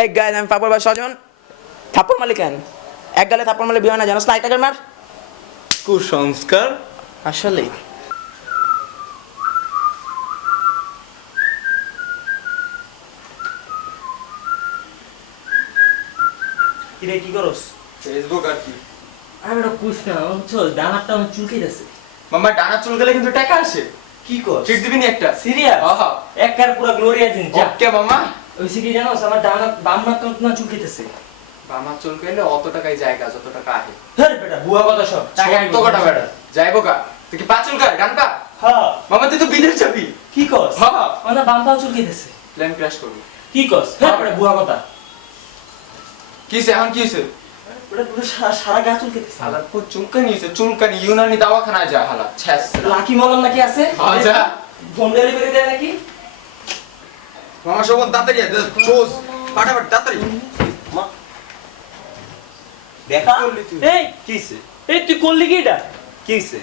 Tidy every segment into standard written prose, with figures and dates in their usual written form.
Hey guys আমি পাপড় ভাই সজন থাপ্পড় মারলি কেন এক গালে থাপ্পড় মারলে বিয়ে হয় না জানোস না এটা মার কুসংস্কার আসলে কিরে কি করস ফেসবুক আর কি আমি একটা বুঝতে না বুঝছো ডানারটা আমার চুলকে গেছে মামা ডানা চুল গেলে কিন্তু টাকা আসে কি কর ট্রিট দিবি নি একটা সিরিয়াস আহা একবার পুরো গ্লোরিয়া জিন যা ওকে মামা ওই সিরি জানো আমার ডানা বাম নাক না চুলকেতেছে বামা চুল গেলে অত টাকায় জায়গা যত টাকা আহে হ্যাঁ বেটা বুয়া কথা সব টাকা কত কটা বেড়া যাইবো কা তুই কি পাঁচ চুল গায় ডান পা হ্যাঁ মামা তুই তো বিদেশ যাবি কি কস হ্যাঁ আমার বাম পাও চুলকেতেছে প্ল্যান ক্র্যাশ করবি কি কস হ্যাঁ বেটা বুয়া কথা কিসে এখন কি হইছে বেটা পুরো সারা গা চুলকেতেছে হালা খুব চুলকানি হইছে চুলকানি ইউনানি দাওয়াখানা যা হালা ছ্যাস লাকি মলম নাকি আছে হ্যাঁ, যা। হোম ডেলিভারি দেয় নাকি মামা সব তাড়াতাড়ি চোস ফাটাফাট তাড়াতাড়ি দেখা করলি তুই? এই কিছে এই তুই করলি কি এটা কিছে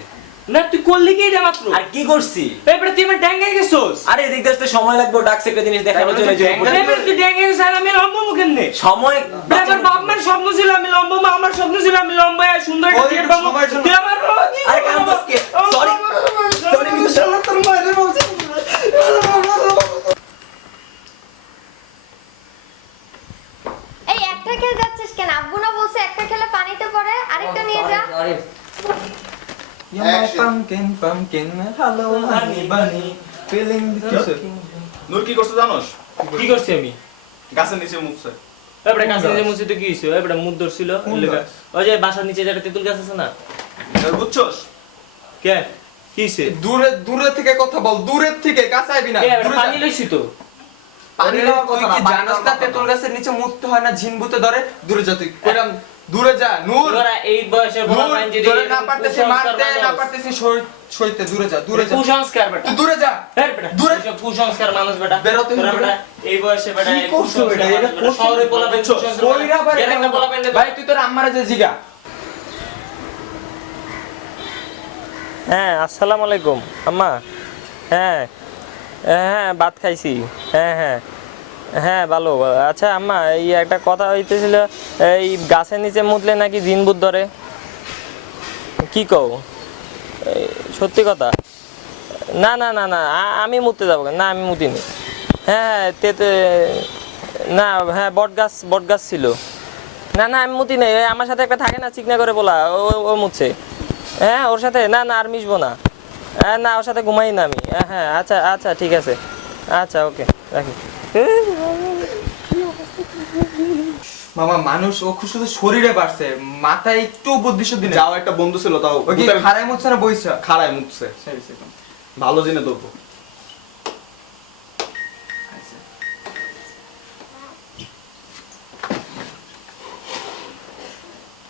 না তুই করলি কি এটা মাত্র আর কি করছি এই বেটা তুই আমার ড্যাঙ্গাই গেছস আরে এদিক দিয়ে আসতে সময় লাগবে ডাকছে একটা জিনিস দেখানো তাই বলে চলে তুই যাবো ড্যাঙ্গা- এই বেটা তুই ড্যাঙ্গাই গেছস আর আমি লম্ব মুখেন নে সময় আমার বাপ মার স্বপ্ন ছিল আমি লম্ব মা আমার স্বপ্ন ছিল আমি লম্ব আর সুন্দর একটা ওই বিয়ের একটু পাবো সময়ের জন্য- তুই আমার বাবা কি আরে কেন বসকে সরি সরি ইনশাআল্লাহ তোর মায়ের বলছি এই একটা খেলে যাচ্ছিস কেন আব্বু না বলছে একটা খেলে পানিতে পড়ে আরেকটা নিয়ে যা আরে পামকিন পামকিন হ্যালো হানি বানি ফিলিং নূর কি করছ জানোস কি করছি আমি গাছের নিচে মুছছে এই বেটা কাছে যে মুছে তো কি হইছে এই বেটা মুদ ধরছিল কোন এলাকা। গাছ? ওই যে বাসার নিচে যেটা তেঁতুল গাছ আছে না আর বুঝছস কে কি হইছে দূরে দূরে থেকে কথা বল দূরের থেকে কাছে আইবি না এই বেটা দূরে পানি যা। লইছি তো পানি লওয়ার কথা না জানোস না তেতুল গাছের নিচে মুততে হয় না ঝিনবুতে ধরে দূরে যা তুই কইলাম দূরে যা নূর তোরা এই বয়সের বড় নূর পাইন যদি তোরে না এরকম পারতেছি কুসংস্কার মারতে না মানুষ। পারতেছি সইতে দূরে যা দূরে যা কুসংস্কার বেটা তুই দূরে যা এই বেটা দূরে। এসব কুসংস্কার মানুষ বেটা বেরোতে তোরা হবে বেটা এই বয়সে বেটা কি এই করছো কুসংস্কার এটা? এটা মানুষ বেটা, শহরে পোলাপান কুসংস্কার কইরা পারে এর একটা পোলাপান দে তো। ভাই তুই তোর আম্মারে যে জিগা হ্যাঁ আসসালামু আলাইকুম আম্মা হ্যাঁ হ্যাঁ ভাত খাইছি হ্যাঁ হ্যাঁ হ্যাঁ ভালো আচ্ছা আম্মা এই একটা কথা হইতেছিল এই গাছের নিচে মুতলে নাকি জিন ভূত ধরে কি কও এই, সত্যি কথা না না না না আমি মুততে যাবো না আমি মুতিনি হ্যাঁ হ্যাঁ তেতে না হ্যাঁ বট গাছ ছিল না না আমি মুতি নেই আমার সাথে একটা থাকে না চিকনা করে বলা ও মুতছে হ্যাঁ ওর সাথে না না আর মিশবো না হ্যাঁ না ওর সাথে ঘুমাই না আমি হ্যাঁ আচ্ছা আচ্ছা ঠিক আছে আচ্ছা ওকে রাখি মামা মানুষ ও খুব শুধু শরীরে বাড়ছে মাথায় একটু বুদ্ধি শুদ্ধি নেই যাও একটা বন্ধু ছিল তাও ওই কি খারাই মুছছে না বইছে খাড়ায় মুখছে ভালো জিনে ধরবো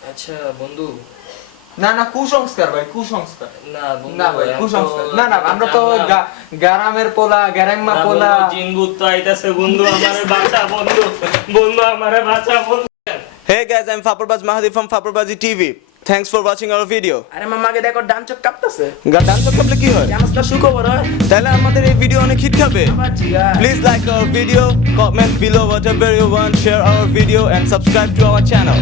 আচ্ছা বন্ধু না না কুসংস্কার ভাই কুসংস্কার না না ভাই কুসংস্কার না না আমরা তো গ্রামের পোলা গ্রাম্মা পোলা জিনভূত তো আইতাছে বন্ধু আমারে বাঁচা বন্ধু বন্ধু আমারে বাঁচা বন্ধু Hey guys, I'm Faprabaz Mahadi from Faprabaz TV. Thanks for watching our video. আরে মামাকে দেখো ডান চোখ কাঁপতাছে ডান্স করলে কি হয় জানোস না সুখবর হয় তাহলে আমাদের এই ভিডিও অনেক হিট খাবে আবার ঠিক আছে Please like our video, comment below whatever you want, share our video and subscribe to our channel.